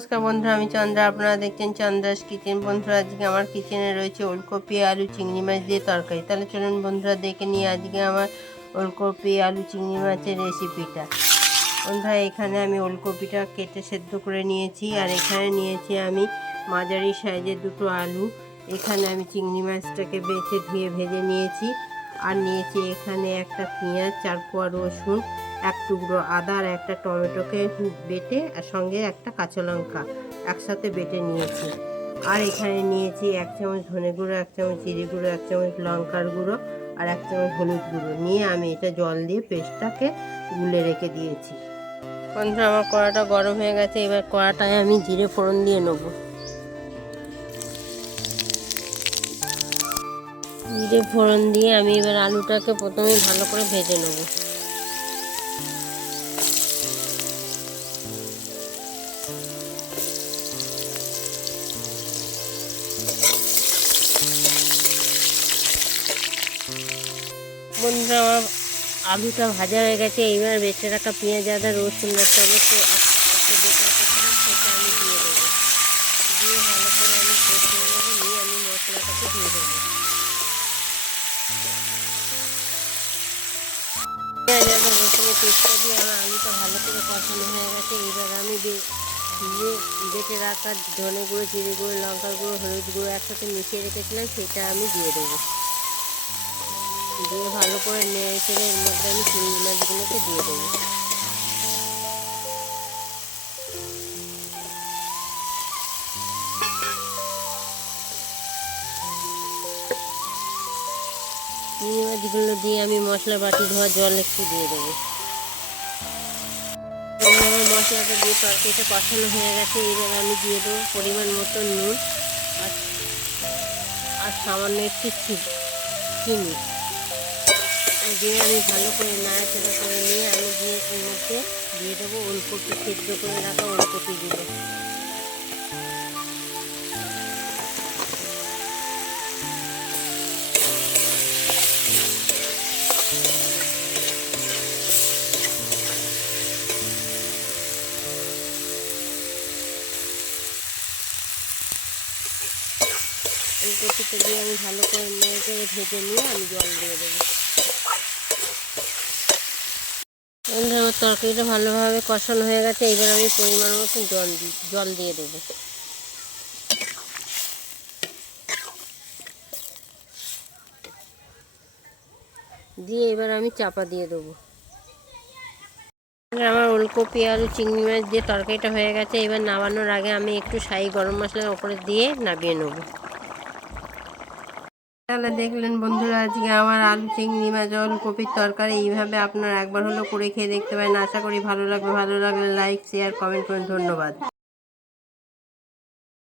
নমস্কার বন্ধুরা, আমি চন্দ্রা। আপনারা দেখছেন চন্দ্রাস কিচেন। বন্ধুরা, আজকে আমার কিচেনে রয়েছে ওলকপি আলু চিংড়ি মাছ দিয়ে তরকারি। তাহলে চলুন বন্ধুরা দেখে নিই আজকে আমার ওলকপি আলু চিংড়ি মাছের রেসিপিটা। বন্ধুরা, এখানে আমি ওলকপিটা কেটে সেদ্ধ করে নিয়েছি, আর এখানে নিয়েছি আমি মাঝারি সাইজের দুটো আলু। এখানে আমি চিংড়ি মাছটাকে বেছে ধুয়ে ভেজে নিয়েছি, আর নিয়েছি এখানে একটা পেঁয়াজ, 4 কোয়া রসুন, এক টুকরো আদা, আর একটা টমেটোকে বেটে, আর সঙ্গে একটা কাঁচা লঙ্কা একসাথে বেটে নিয়েছি। আর এখানে নিয়েছি 1 চামচ ধনে গুঁড়ো, 1 চামচ জিরে গুঁড়ো, 1 চামচ লঙ্কার গুঁড়ো, আর 1 চামচ হলুদ গুঁড়ো নিয়ে আমি এটা জল দিয়ে পেস্টটাকে গুলে রেখে দিয়েছি। বন্ধুরা, আমার কড়াটা গরম হয়ে গেছে। এবার কড়াটায় আমি জিরে ফোড়ন দিয়ে নেব। জিরে ফোড়ন দিয়ে আমি এবার আলুটাকে প্রথমে ভালো করে ভেজে নেব। বন্ধুরা, আমার আলুটা ভাজা হয়ে গেছে। এইবার বেটে রাখা পেঁয়াজ, আদা, রসুন আর টমেটো বেটে রেখেছিলাম, সেটা আমি দিয়ে দেবো। দিয়ে ভালো করে আমি কষিয়ে নেবো, নিয়ে আমি মশলাটাকে দিয়ে দেবো। পেঁয়াজ, আদা, রসুনের পেস্টটা দিয়ে আমার আলুটা ভালো করে কষানো হয়ে গেছে। এইবার আমি বেটে রাখা ধনে গুঁড়ো, জিরে গুঁড়ো, লঙ্কার গুঁড়ো, হলুদ গুঁড়ো একসাথে মিশিয়ে রেখেছিলাম, সেটা আমি দিয়ে দেবো। দিয়ে ভালো করে নেড়ে চেড়ে এর মধ্যে আমি চিংড়ি মাছগুলোকে দিয়ে দেবো। চিংড়ি মাছগুলো দিয়ে আমি মশলা বাটি ধোয়া জল একটু দিয়ে দেবো। আমার মশলাটা দিয়ে তরকারিটা কষানো হয়ে গেছে। এইবার আমি দিয়ে দেবো পরিমাণ মতো নুন, আর সামান্য একটু চিনি দিয়ে আমি ভালো করে নাড়াচাড়া করে নিয়ে আমি এর মধ্যে দিয়ে দেবো ওলকপি, সেদ্ধ করে রাখা ওলকপিগুলো। ওলকপিটা দিয়ে আমি ভালো করে নেড়ে চেড়ে ভেজে নিয়ে আমি জল দিয়ে দেবো। আমার তরকারিটা ভালোভাবে কষানো হয়ে গেছে। এবার আমি পরিমাণ মতো জল দিয়ে দেবো। দিয়ে এবার আমি চাপা দিয়ে দেবো। আমার ওলকপি আলু চিংড়ি মাছ দিয়ে তরকারিটা হয়ে গেছে। এবার নামানোর আগে আমি একটু শাহি গরম মশলার ওপরে দিয়ে নামিয়ে নেব। তাহলে দেখলেন বন্ধুরা, আজকে আমার আলু চিংড়ি মাছ ওলকপির তরকারি। এইভাবে আপনারা একবার হলো করে খেয়ে দেখতে পারেন। আশা করি ভালো লাগবে। ভালো লাগলে লাইক, শেয়ার, কমেন্ট করুন। ধন্যবাদ।